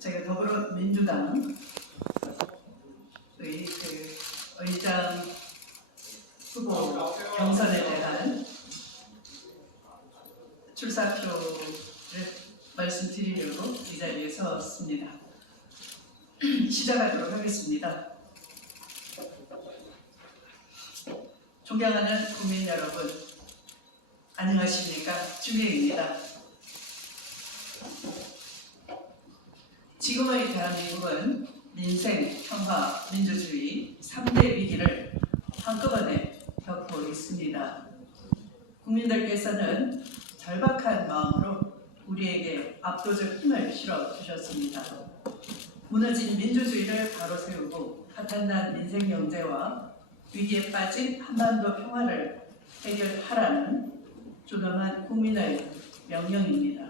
제가 더불어민주당 의장 후보 경선에 대한 출사표를 말씀드리려고 이 자리에 섰습니다. 시작하도록 하겠습니다. 존경하는 국민 여러분, 안녕하십니까? 주미입니다. 지금의 대한민국은 민생, 평화, 민주주의 3대 위기를 한꺼번에 겪고 있습니다. 국민들께서는 절박한 마음으로 우리에게 압도적 힘을 실어 주셨습니다. 무너진 민주주의를 바로 세우고 파탄난 민생 경제와 위기에 빠진 한반도 평화를 해결하라는 존엄한 국민의 명령입니다.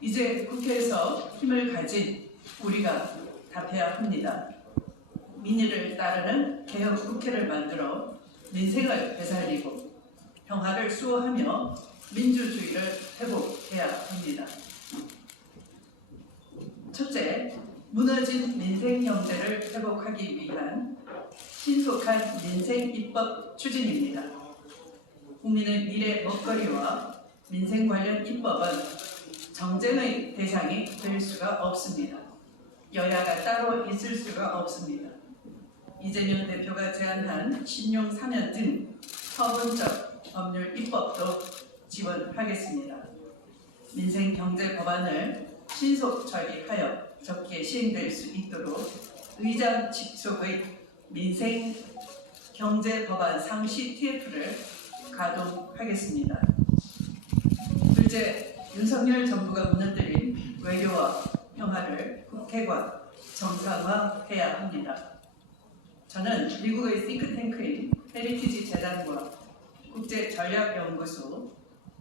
이제 국회에서 힘을 가진 우리가 답해야 합니다. 민의를 따르는 개혁 국회를 만들어 민생을 되살리고 평화를 수호하며 민주주의를 회복해야 합니다. 첫째, 무너진 민생 경제를 회복하기 위한 신속한 민생 입법 추진입니다. 국민의 미래 먹거리와 민생 관련 입법은 정쟁의 대상이 될 수가 없습니다. 여야가 따로 있을 수가 없습니다. 이재명 대표가 제안한 신용 사면 등 서본적 법률 입법도 지원하겠습니다. 민생 경제 법안을 신속 처리하여 적기에 시행될 수 있도록 의장 직속의 민생 경제 법안 상시 TF를 가동하겠습니다. 둘째, 윤석열 정부가 무너뜨린 외교와 평화를 국회가 정상화해야 합니다. 저는 미국의 싱크탱크인 헤리티지 재단과 국제전략연구소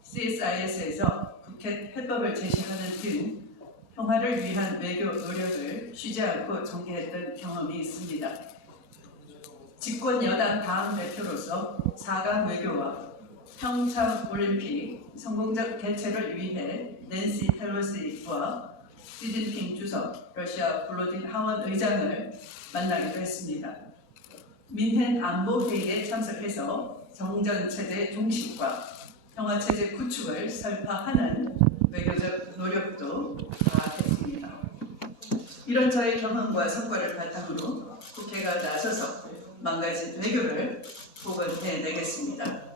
CSIS에서 국회 해법을 제시하는 등 평화를 위한 외교 노력을 쉬지 않고 전개했던 경험이 있습니다. 집권 여당 당대표로서 4강 외교와 평창올림픽 성공적 개최를 위해 낸시 펠로시와 시진핑 주석, 러시아 볼로딘 하원 의장을 만나기도 했습니다. 민헨 안보회의에 참석해서 정전체제 종식과 평화체제 구축을 설파하는 외교적 노력도 다했습니다. 이런 저의 경험과 성과를 바탕으로 국회가 나서서 망가진 외교를 복원해내겠습니다.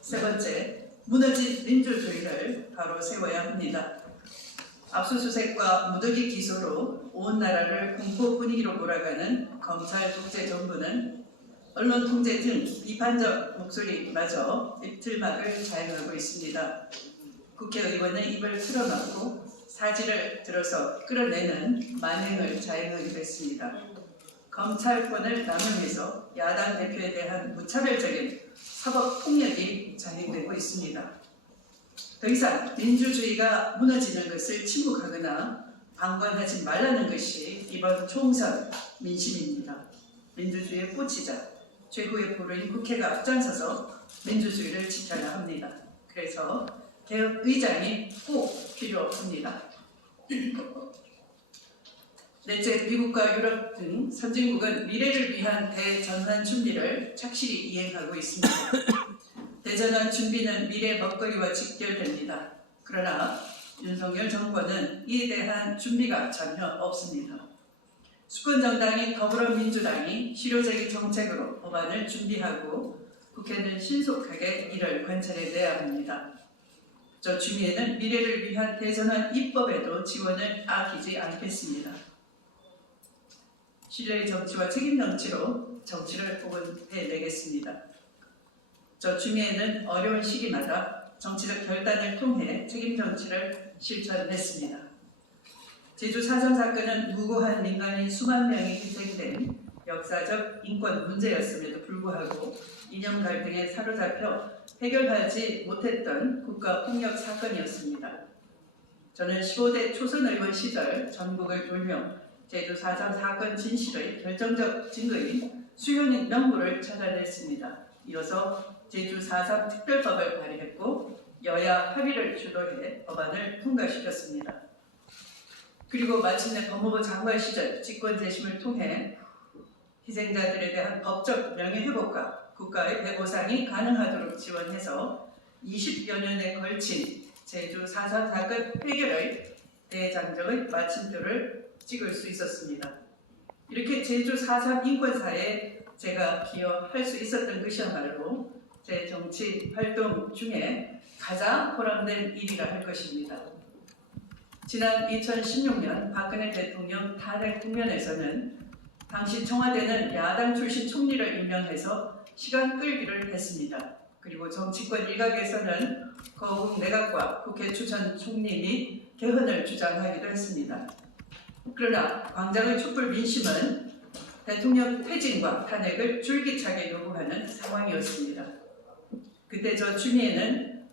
세 번째, 무너진 민주주의를 바로 세워야 합니다. 압수수색과 무더기 기소로 온 나라를 공포 분위기로 몰아가는 검찰 독재 정부는 언론 통제 등 비판적 목소리마저 입틀막을 자행하고 있습니다. 국회의원은 입을 틀어막고 사지를 들어서 끌어내는 만행을 자행하기도 했습니다. 검찰권을 남용해서 야당 대표에 대한 무차별적인 사법 폭력이 자행되고 있습니다. 더 이상 민주주의가 무너지는 것을 침묵하거나 방관하지 말라는 것이 이번 총선 민심입니다. 민주주의의 꽃이자 최고의 보루인 국회가 앞장서서 민주주의를 지켜야 합니다. 그래서 개혁의장이 꼭 필요합니다. 넷째, 미국과 유럽 등 선진국은 미래를 위한 대전환 준비를 착실히 이행하고 있습니다. 대전환 준비는 미래 먹거리와 직결됩니다. 그러나 윤석열 정권은 이에 대한 준비가 전혀 없습니다. 수권정당인 더불어민주당이 실효적인 정책으로 법안을 준비하고 국회는 신속하게 이를 관찰해내야 합니다. 저 주미에는 미래를 위한 대전환 입법에도 지원을 아끼지 않겠습니다. 신뢰의 정치와 책임 정치로 정치를 복원해내겠습니다. 저 주미에는 어려운 시기마다 정치적 결단을 통해 책임 정치를 실천했습니다. 제주 4.3 사건은 무고한 민간인 수만 명이 희생된 역사적 인권 문제였음에도 불구하고 이념 갈등에 사로잡혀 해결하지 못했던 국가폭력 사건이었습니다. 저는 15대 초선 의원 시절 전국을 돌며 제주 4.3 사건 진실의 결정적 증거인 수용인 명부를 찾아냈습니다. 이어서 제주 4.3 특별법을 발의했고 여야 합의를 주도해 법안을 통과시켰습니다. 그리고 마침내 법무부 장관 시절 직권 재심을 통해 희생자들에 대한 법적 명예회복과 국가의 배보상이 가능하도록 지원해서 20여 년에 걸친 제주 4.3 사건 해결의 대장정의 마침표를 찍을 수 있었습니다. 이렇게 제주 4.3 인권사에 제가 기여할 수 있었던 것이야말로 제 정치 활동 중에 가장 보람된 일이라 할 것입니다. 지난 2016년 박근혜 대통령 탄핵 국면에서는 당시 청와대는 야당 출신 총리를 임명해서 시간 끌기를 했습니다. 그리고 정치권 일각에서는 거국 내각과 국회 추천 총리 및 개헌을 주장하기도 했습니다. 그러나 광장의 촛불 민심은 대통령 퇴진과 탄핵을 줄기차게 요구하는 상황이었습니다. 그때 저 추미애는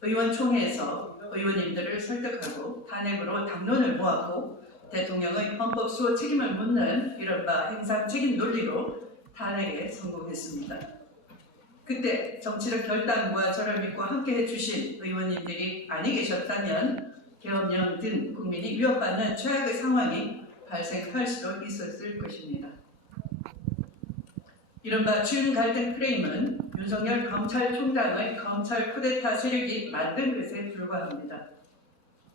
의원총회에서 의원님들을 설득하고 탄핵으로 당론을 모았고 대통령의 헌법 수호 책임을 묻는 이른바 행상 책임 논리로 탄핵에 성공했습니다. 그때 정치적 결단과 저를 믿고 함께해 주신 의원님들이 아니 계셨다면 계엄령 등 국민이 위협받는 최악의 상황이 발생할 수도 있었을 것입니다. 이른바 주윤 갈등 프레임은 윤석열 검찰총장의 검찰 쿠데타 세력이 만든 것에 불과합니다.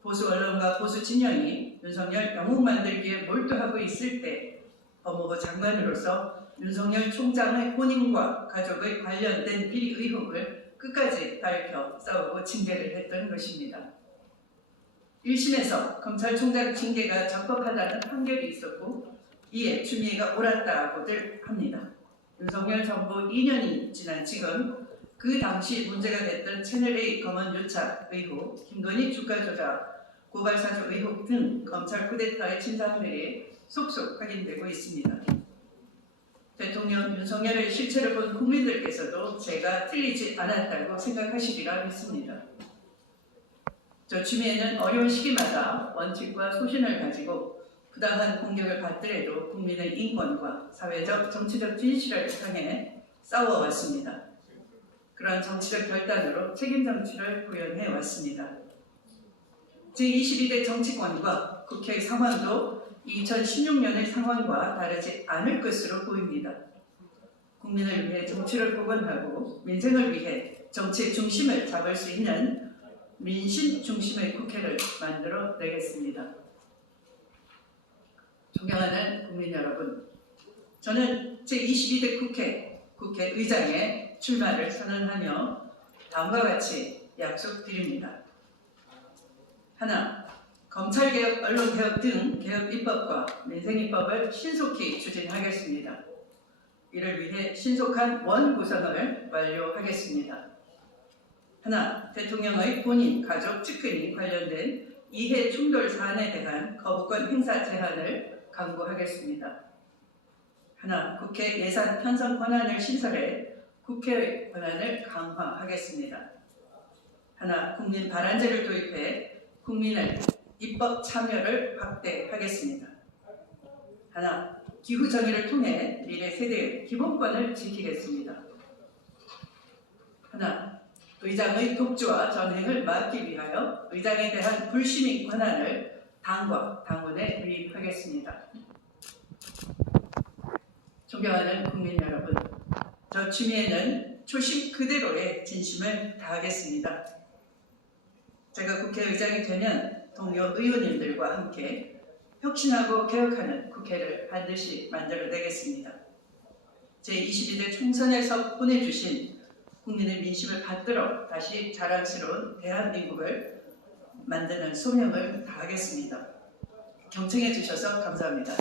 보수 언론과 보수 진영이 윤석열 영웅 만들기에 몰두하고 있을 때 법무부 장관으로서 윤석열 총장의 혼인과 가족의 관련된 비리 의혹을 끝까지 밝혀 싸우고 징계를 했던 것입니다. 1심에서 검찰총장 징계가 적법하다는 판결이 있었고 이에 추미애가 옳았다고들 합니다. 윤석열 정부 2년이 지난 지금 그 당시 문제가 됐던 채널A 검언 유착 의혹, 김건희 주가 조작, 고발 사주 의혹 등 검찰 쿠데타의 진상들이 속속 확인되고 있습니다. 대통령 윤석열의 실체를 본 국민들께서도 제가 틀리지 않았다고 생각하시리라 믿습니다. 저 추미애는 어려운 시기마다 원칙과 소신을 가지고 부당한 공격을 받더라도 국민의 인권과 사회적, 정치적 진실을 향해 싸워왔습니다. 그러한 정치적 결단으로 책임 정치를 구현해 왔습니다. 제22대 정치권과 국회의 상황도 2016년의 상황과 다르지 않을 것으로 보입니다. 국민을 위해 정치를 복원하고 민생을 위해 정치의 중심을 잡을 수 있는 민심 중심의 국회를 만들어 내겠습니다. 존경하는 국민 여러분, 저는 제22대 국회의장의 출마를 선언하며 다음과 같이 약속드립니다. 하나, 검찰개혁, 언론개혁 등 개혁 입법과 민생입법을 신속히 추진하겠습니다. 이를 위해 신속한 원구성을 완료하겠습니다. 하나, 대통령의 본인, 가족, 측근이 관련된 이해 충돌 사안에 대한 거부권 행사 제한을 강구하겠습니다. 하나, 국회 예산 편성 권한을 신설해 국회의 권한을 강화하겠습니다. 하나, 국민 발안제를 도입해 국민의 입법 참여를 확대하겠습니다. 하나, 기후 정의를 통해 미래 세대의 기본권을 지키겠습니다. 하나, 의장의 독주와 전횡을 막기 위하여 의장에 대한 불시민 권한을 당과 당원에 유입하겠습니다. 존경하는 국민 여러분, 저 추미애는 초심 그대로의 진심을 다하겠습니다. 제가 국회의장이 되면 동료 의원님들과 함께 혁신하고 개혁하는 국회를 반드시 만들어내겠습니다. 제22대 총선에서 보내주신 국민의 민심을 받들어 다시 자랑스러운 대한민국을 만드는 소명을 다하겠습니다. 경청해 주셔서 감사합니다.